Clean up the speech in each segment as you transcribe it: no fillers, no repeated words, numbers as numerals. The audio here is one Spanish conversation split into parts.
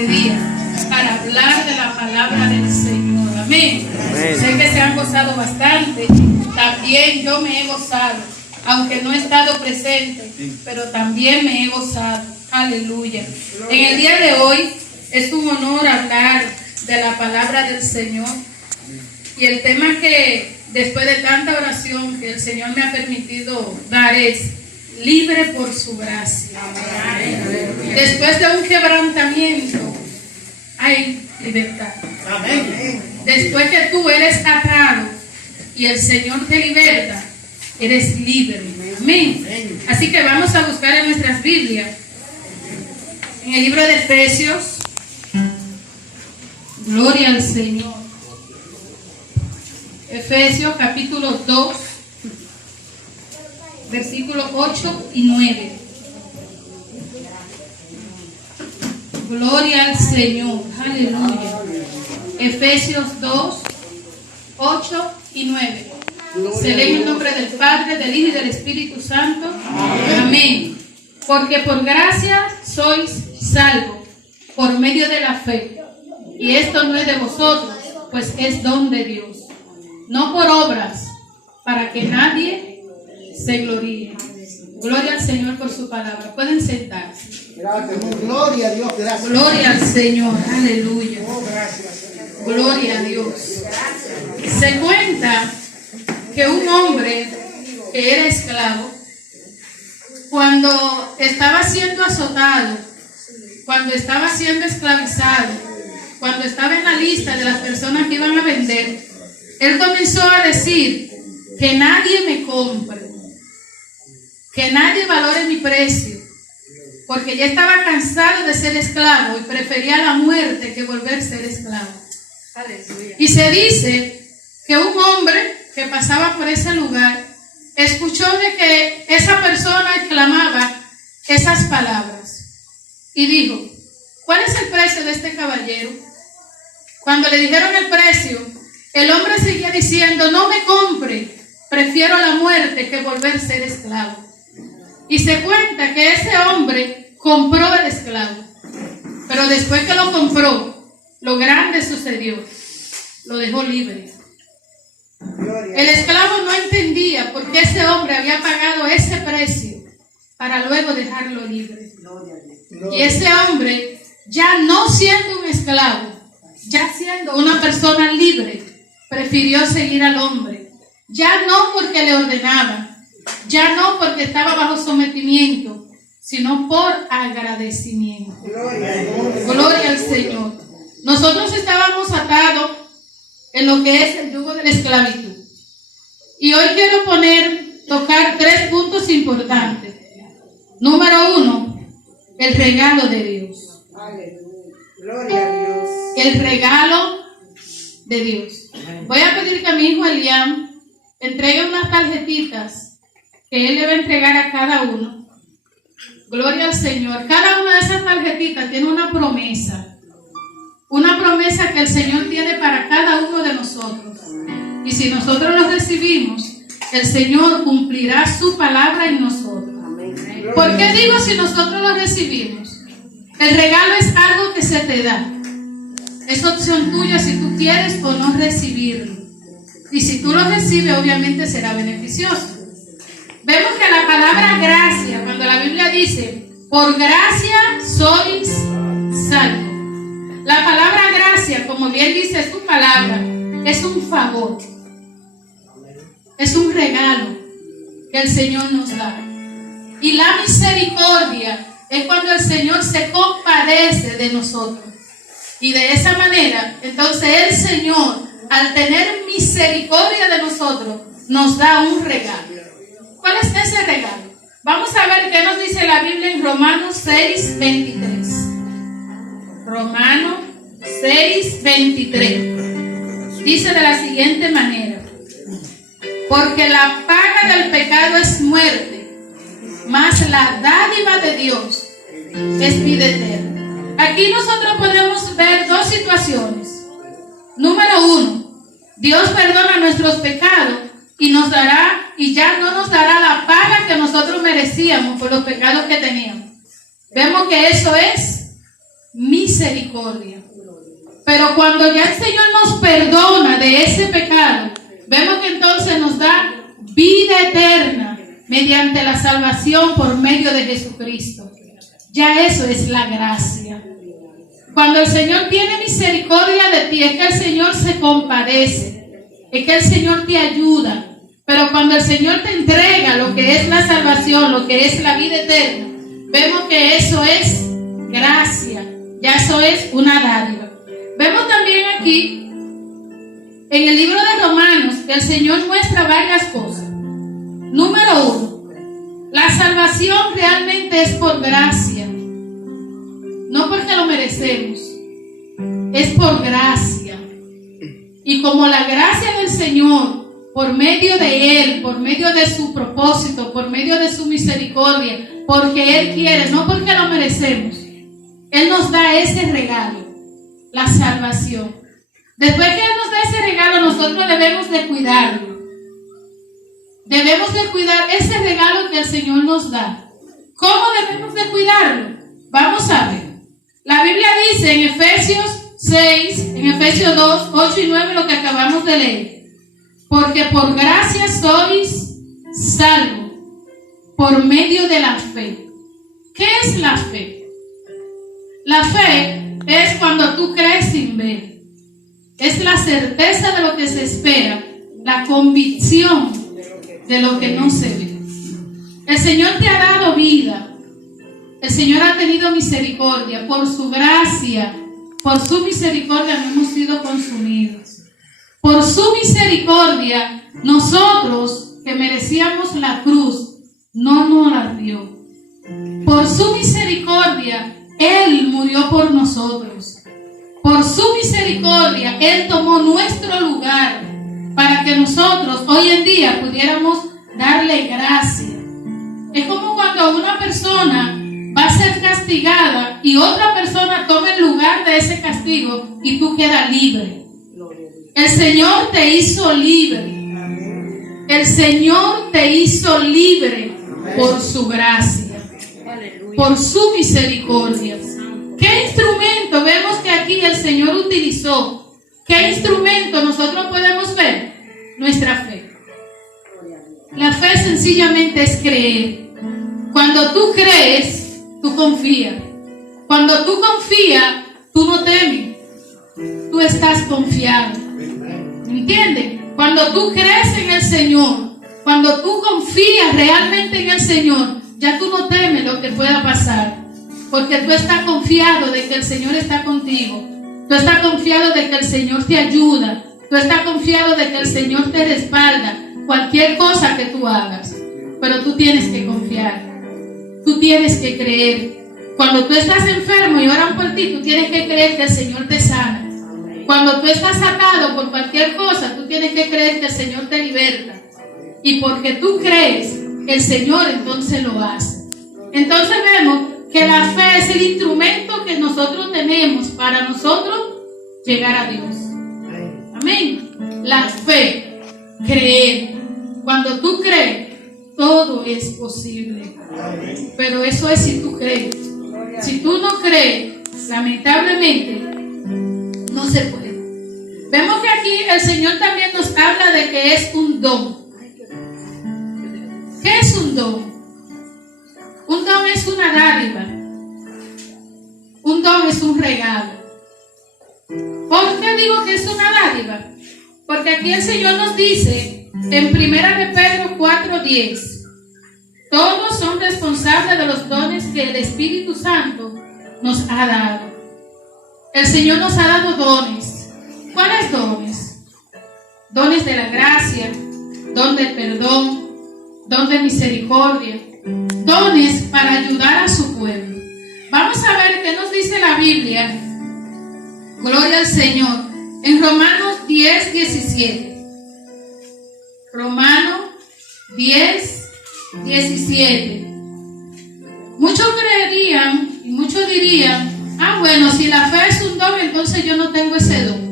este día para hablar de la palabra del Señor. Amén. Sé que se han gozado bastante. También yo me he gozado, aunque no he estado presente, pero también me he gozado. Aleluya. En el día de hoy es un honor hablar de la palabra del Señor. Y el tema que después de tanta oración que el Señor me ha permitido dar es libre por su gracia. Amén. Después de un quebrantamiento hay libertad. Amén. Después que tú eres atado y el Señor te liberta, eres libre. Amén. Así que vamos a buscar en nuestras Biblias, en el libro de Efesios. Gloria al Señor. Efesios capítulo 2, versículos 8 y 9. Gloria al Señor. Aleluya. Efesios 2, 8 y 9. Se lee en el nombre del Padre, del Hijo y del Espíritu Santo. Amén. Porque por gracia sois salvos por medio de la fe. Y esto no es de vosotros, pues es don de Dios. No por obras, para que nadie se gloríe. Gloria al Señor por su palabra. Pueden sentarse. Gracias. Gloria a Dios. Gracias. Gloria al Señor. Aleluya. Oh, gracias. Gloria a Dios. Se cuenta que un hombre que era esclavo, cuando estaba siendo azotado, cuando estaba siendo esclavizado, cuando estaba en la lista de las personas que iban a vender, él comenzó a decir que nadie me compre, que nadie valore mi precio, porque ya estaba cansado de ser esclavo y prefería la muerte que volver a ser esclavo. Aleluya. Y se dice que un hombre que pasaba por ese lugar escuchó de que esa persona exclamaba esas palabras y dijo: ¿cuál es el precio de este caballero? Cuando le dijeron el precio, el hombre seguía diciendo: no me compre, prefiero la muerte que volver a ser esclavo. Y se cuenta que ese hombre compró el esclavo, pero después que lo compró, lo grande sucedió, lo dejó libre. El esclavo no entendía por qué ese hombre había pagado ese precio para luego dejarlo libre. Y ese hombre, ya no siendo un esclavo, ya siendo una persona libre, prefirió seguir al hombre. Ya no porque le ordenaba, ya no porque estaba bajo sometimiento, sino por agradecimiento. Gloria al Señor. Nosotros estábamos atados en lo que es el yugo de la esclavitud. Y hoy quiero tocar 3 puntos importantes. Número 1, el regalo de Dios. Gloria a Dios. El regalo de Dios. Voy a pedir que a mi hijo Eliam entregue unas tarjetitas que él le va a entregar a cada uno. Gloria al Señor. Cada una de esas tarjetitas tiene una promesa. Una promesa que el Señor tiene para cada uno de nosotros. Y si nosotros lo recibimos, el Señor cumplirá su palabra en nosotros. ¿Por qué digo si nosotros lo recibimos? El regalo es algo que se te da. Es opción tuya si tú quieres o no recibirlo. Y si tú lo recibes, obviamente será beneficioso. Vemos que la palabra gracia, cuando la Biblia dice, por gracia sois salvos. La palabra gracia, como bien dice su palabra, es un favor. Es un regalo que el Señor nos da. Y la misericordia es cuando el Señor se compadece de nosotros. Y de esa manera, entonces el Señor, al tener misericordia de nosotros, nos da un regalo. ¿Cuál es ese regalo? Vamos a ver qué nos dice la Biblia en Romanos 6, 23. Romanos 6, 23. Dice de la siguiente manera: porque la paga del pecado es muerte, mas la dádiva de Dios es vida eterna. Aquí nosotros podemos ver 2 situaciones. Número 1, Dios perdona nuestros pecados y nos dará, y ya no nos dará la paga que nosotros merecíamos por los pecados que teníamos. Vemos que eso es misericordia. Pero cuando ya el Señor nos perdona de ese pecado, vemos que entonces nos da vida eterna mediante la salvación por medio de Jesucristo. Ya eso es la gracia. Cuando el Señor tiene misericordia de ti, es que el Señor se compadece, es que el Señor te ayuda. Pero cuando el Señor te entrega lo que es la salvación, lo que es la vida eterna, vemos que eso es gracia, ya eso es una dádiva. Vemos también aquí, en el libro de Romanos, que el Señor muestra varias cosas. Número 1, la salvación realmente es por gracia, no porque lo merecemos, es por gracia. Y como la gracia del Señor, por medio de Él, por medio de su propósito, por medio de su misericordia, porque Él quiere, no porque lo merecemos, Él nos da ese regalo, la salvación. Después que Él nos da ese regalo, nosotros debemos de cuidarlo. Debemos de cuidar ese regalo que el Señor nos da. ¿Cómo debemos de cuidarlo? Vamos a ver. La Biblia dice en Efesios 6, en Efesios 2, 8 y 9, lo que acabamos de leer. Porque por gracia sois salvos por medio de la fe. ¿Qué es la fe? La fe es cuando tú crees sin ver. Es la certeza de lo que se espera, la convicción de lo que no se ve. El Señor te ha dado vida. El Señor ha tenido misericordia. Por su gracia, por su misericordia no hemos sido consumidos. Por su misericordia, nosotros que merecíamos la cruz, no nos la dio. Por su misericordia, Él murió por nosotros. Por su misericordia, Él tomó nuestro lugar para que nosotros hoy en día pudiéramos darle gracia. Es como cuando una persona va a ser castigada y otra persona toma el lugar de ese castigo y tú quedas libre. El Señor te hizo libre. El Señor te hizo libre por su gracia, por su misericordia. ¿Qué instrumento vemos que aquí el Señor utilizó? ¿Qué instrumento nosotros podemos ver? Nuestra fe. La fe sencillamente es creer. Cuando tú crees, tú confías. Cuando tú confías, tú no temes. Tú estás confiado. ¿Entiendes? Cuando tú crees en el Señor, cuando tú confías realmente en el Señor, ya tú no temes lo que pueda pasar. Porque tú estás confiado de que el Señor está contigo. Tú estás confiado de que el Señor te ayuda. Tú estás confiado de que el Señor te respalda. Cualquier cosa que tú hagas. Pero tú tienes que confiar. Tú tienes que creer. Cuando tú estás enfermo y oran por ti, tú tienes que creer que el Señor te sana. Cuando tú estás atado por cualquier cosa, tú tienes que creer que el Señor te liberta. Y porque tú crees, el Señor entonces lo hace. Entonces vemos que la fe es el instrumento que nosotros tenemos para nosotros llegar a Dios. Amén. La fe, creer. Cuando tú crees, todo es posible. Pero eso es si tú crees. Si tú no crees, lamentablemente, no se puede. Vemos que aquí el Señor también nos habla de que es un don. ¿Qué es un don? Un don es una dádiva. Un don es un regalo. ¿Por qué digo que es una dádiva? Porque aquí el Señor nos dice en 1 de Pedro 4:10, todos son responsables de los dones que el Espíritu Santo nos ha dado. El Señor nos ha dado dones. ¿Cuáles dones? Dones de la gracia, don del perdón, don de misericordia, dones para ayudar a su pueblo. Vamos a ver qué nos dice la Biblia. Gloria al Señor. En Romanos 10:17. Romanos 10:17. Muchos creerían y muchos dirían, bueno, si la fe es un don, entonces yo no tengo ese don.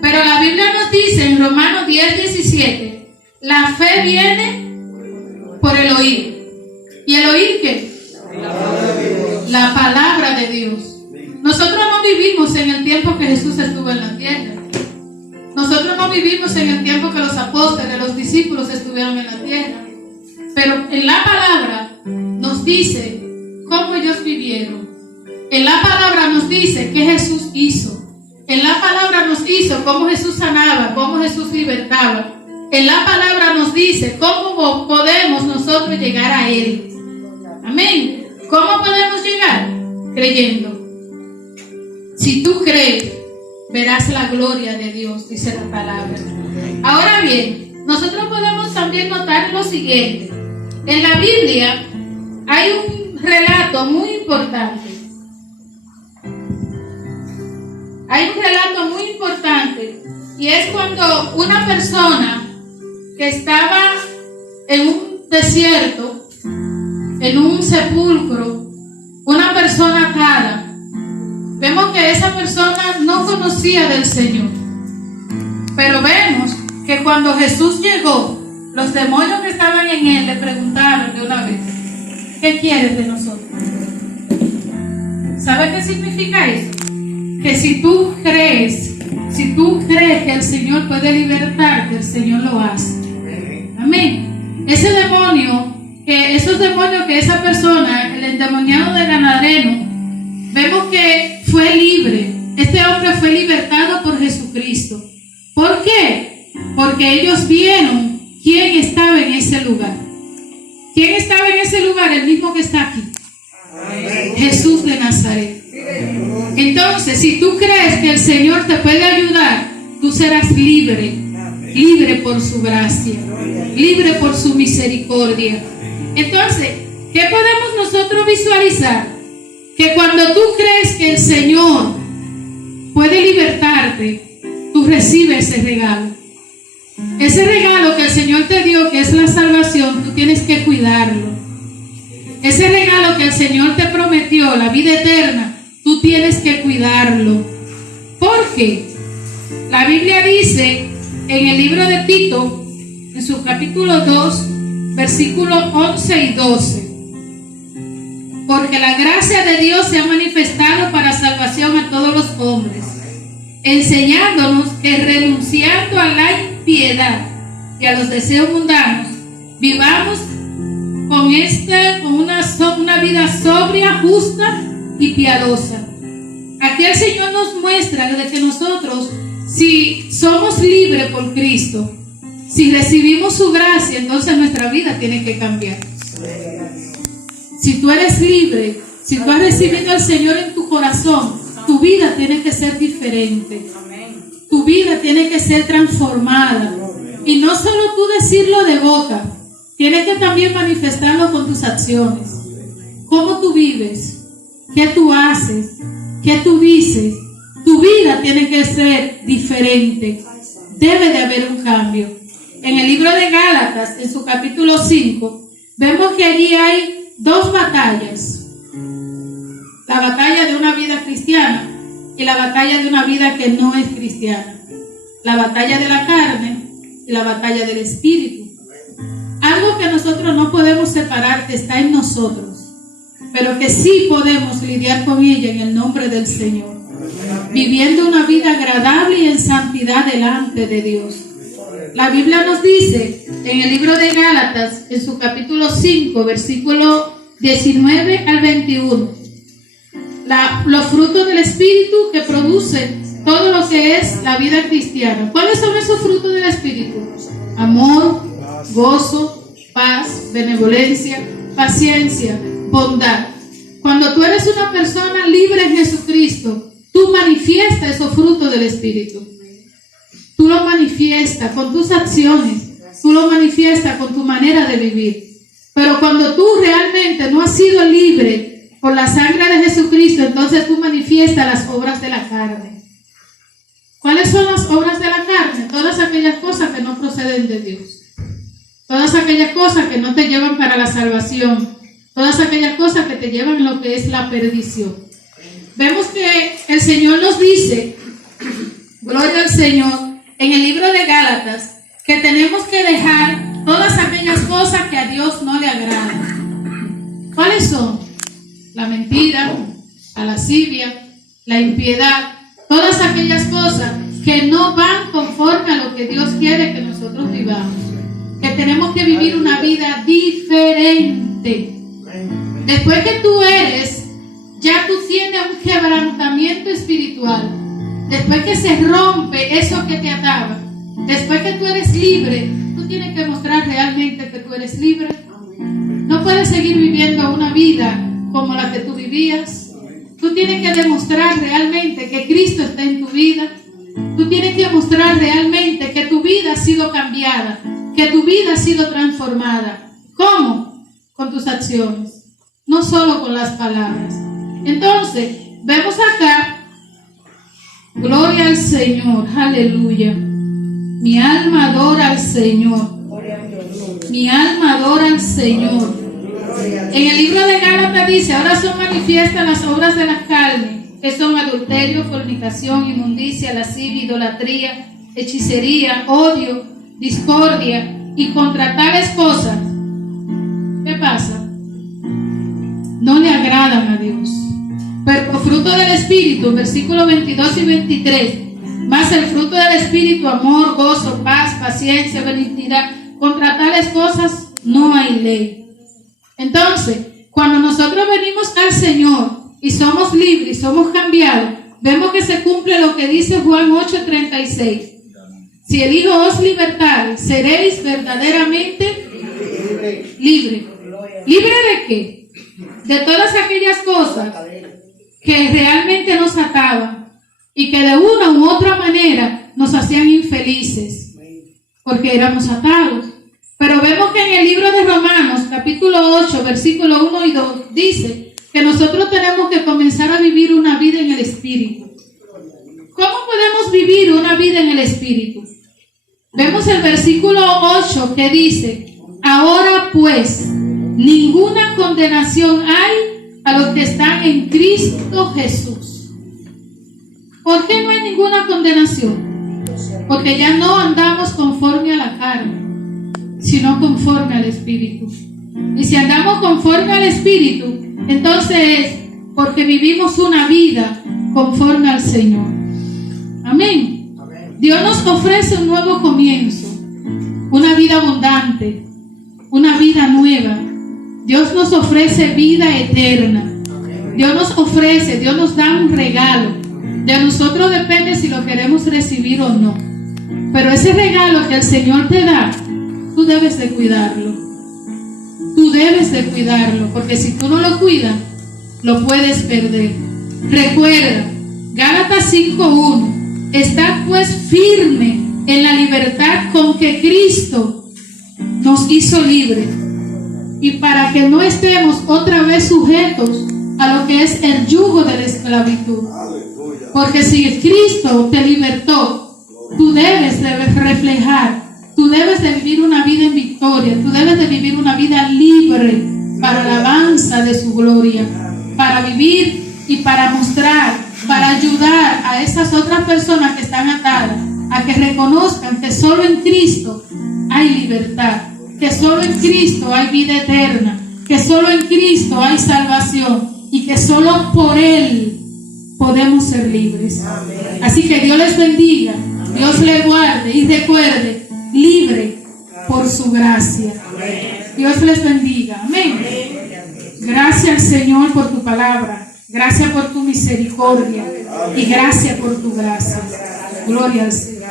Pero la Biblia nos dice en Romanos 10:17, la fe viene por el oír. ¿Y el oír qué? La palabra de Dios. Nosotros no vivimos en el tiempo que Jesús estuvo en la tierra. Nosotros no vivimos en el tiempo que los apóstoles, los discípulos estuvieron en la tierra. Pero en la palabra nos dice cómo ellos vivieron. En la palabra nos dice qué Jesús hizo. En la palabra nos dice cómo Jesús sanaba, cómo Jesús libertaba. En la palabra nos dice cómo podemos nosotros llegar a Él. Amén. ¿Cómo podemos llegar? Creyendo. Si tú crees, verás la gloria de Dios, dice la palabra. Ahora bien, nosotros podemos también notar lo siguiente. En la Biblia hay un relato muy importante. Hay un relato muy importante y es cuando una persona que estaba en un desierto, en un sepulcro, una persona atada, vemos que esa persona no conocía del Señor. Pero vemos que cuando Jesús llegó, los demonios que estaban en él le preguntaron de una vez: ¿qué quieres de nosotros? ¿Sabes qué significa eso? Que si tú crees que el Señor puede libertarte, el Señor lo hace. Amén. Esos demonios que esa persona, el endemoniado de Gadareno, vemos que fue libre. Este hombre fue libertado por Jesucristo. ¿Por qué? Porque ellos vieron quién estaba en ese lugar. ¿Quién estaba en ese lugar? El mismo que está aquí. Jesús de Nazaret. Entonces, si tú crees que el Señor te puede ayudar, tú serás libre. Libre por su gracia. Libre por su misericordia. Entonces, ¿qué podemos nosotros visualizar? Que cuando tú crees que el Señor puede libertarte, tú recibes ese regalo. Ese regalo que el Señor te dio, que es la salvación, tú tienes que cuidarlo. Ese regalo que el Señor te prometió, la vida eterna, tú tienes que cuidarlo. ¿Por qué? La Biblia dice en el libro de Tito, en su capítulo 2, versículos 11 y 12. Porque la gracia de Dios se ha manifestado para salvación a todos los hombres, enseñándonos que renunciando a la impiedad y a los deseos mundanos, vivamos con una vida sobria, justa y piadosa. Aquí el Señor nos muestra de que nosotros, si somos libres por Cristo, si recibimos su gracia, entonces nuestra vida tiene que cambiar. Si tú eres libre, si tú has recibido al Señor en tu corazón, tu vida tiene que ser diferente. Tu vida tiene que ser transformada. Y no solo tú decirlo de boca, tienes que también manifestarlo con tus acciones. ¿Cómo tú vives? ¿Qué tú haces? ¿Qué tú dices? Tu vida tiene que ser diferente. Debe de haber un cambio. En el libro de Gálatas, en su capítulo 5, vemos que allí hay dos batallas: la batalla de una vida cristiana y la batalla de una vida que no es cristiana, la batalla de la carne y la batalla del espíritu. Algo que nosotros no podemos separar, que está en nosotros, pero que sí podemos lidiar con ella en el nombre del Señor, viviendo una vida agradable y en santidad delante de Dios. La Biblia nos dice en el libro de Gálatas, en su capítulo 5, versículo 19 al 21, los frutos del Espíritu que produce todo lo que es la vida cristiana. ¿Cuáles son esos frutos del Espíritu? Amor, gozo, paz, benevolencia, paciencia, bondad. Cuando tú eres una persona libre en Jesucristo, tú manifiestas esos frutos del Espíritu. Tú lo manifiestas con tus acciones, tú lo manifiestas con tu manera de vivir. Pero cuando tú realmente no has sido libre por la sangre de Jesucristo, entonces tú manifiestas las obras de la carne. ¿Cuáles son las obras de la carne? Todas aquellas cosas que no proceden de Dios. Todas aquellas cosas que no te llevan para la salvación. Todas aquellas cosas que te llevan a lo que es la perdición. Vemos que el Señor nos dice, gloria al Señor, en el libro de Gálatas, que tenemos que dejar todas aquellas cosas que a Dios no le agradan. ¿Cuáles son? La mentira, la lascivia, la impiedad, todas aquellas cosas que no van conforme a lo que Dios quiere que nosotros vivamos. Que tenemos que vivir una vida diferente. Después que tú eres, ya tú tienes un quebrantamiento espiritual. Después que se rompe eso que te ataba, después que tú eres libre, tú tienes que mostrar realmente que tú eres libre. No puedes seguir viviendo una vida como la que tú vivías. Tú tienes que demostrar realmente que Cristo está en tu vida. Tú tienes que mostrar realmente que tu vida ha sido cambiada, que tu vida ha sido transformada. ¿Cómo? Con tus acciones, no solo con las palabras. Entonces, vemos acá, gloria al Señor, aleluya. Mi alma adora al Señor. Mi alma adora al Señor. En el libro de Gálatas dice, ahora son manifiestas las obras de la carne, que son adulterio, fornicación, inmundicia, lascivia, idolatría, hechicería, odio, discordia, y contra tales cosas, ¿qué pasa? No le agradan a Dios. Pero fruto del Espíritu, versículos 22 y 23, más el fruto del Espíritu, amor, gozo, paz, paciencia, benignidad, contra tales cosas no hay ley. Entonces, cuando nosotros venimos al Señor y somos libres, somos cambiados, vemos que se cumple lo que dice Juan 8:36. Si el Hijo os libertare, seréis verdaderamente libres. ¿Libre de qué? De todas aquellas cosas que realmente nos ataban y que de una u otra manera nos hacían infelices, porque éramos atados. Pero vemos que en el libro de Romanos, capítulo 8, versículo 1 y 2, dice que nosotros tenemos que comenzar a vivir una vida en el Espíritu. ¿Cómo podemos vivir una vida en el Espíritu? Vemos el versículo 8 que dice, ahora pues, ninguna condenación hay a los que están en Cristo Jesús. ¿Por qué no hay ninguna condenación? Porque ya no andamos conforme a la carne, sino conforme al Espíritu. Y si andamos conforme al Espíritu, entonces es porque vivimos una vida conforme al Señor. Amén. Dios nos ofrece un nuevo comienzo, una vida abundante, una vida nueva. Dios nos ofrece vida eterna. Dios nos ofrece, Dios nos da un regalo. De nosotros depende si lo queremos recibir o no. Pero ese regalo que el Señor te da, tú debes de cuidarlo. Tú debes de cuidarlo, porque si tú no lo cuidas, lo puedes perder. Recuerda, Gálatas 5:1, estad pues firme en la libertad con que Cristo nos hizo libres, y para que no estemos otra vez sujetos a lo que es el yugo de la esclavitud. Porque si Cristo te libertó, tú debes de reflejar, tú debes de vivir una vida en victoria, tú debes de vivir una vida libre para la alabanza de su gloria, para vivir y para mostrar, para ayudar a esas otras personas que están atadas a que reconozcan que solo en Cristo hay libertad, que solo en Cristo hay vida eterna, que solo en Cristo hay salvación y que solo por Él podemos ser libres. Así que Dios les bendiga, Dios les guarde y recuerde, libre por su gracia. Dios les bendiga. Amén. Gracias, Señor, por tu palabra. Gracias por tu misericordia. Y gracias por tu gracia. Gloria al Señor.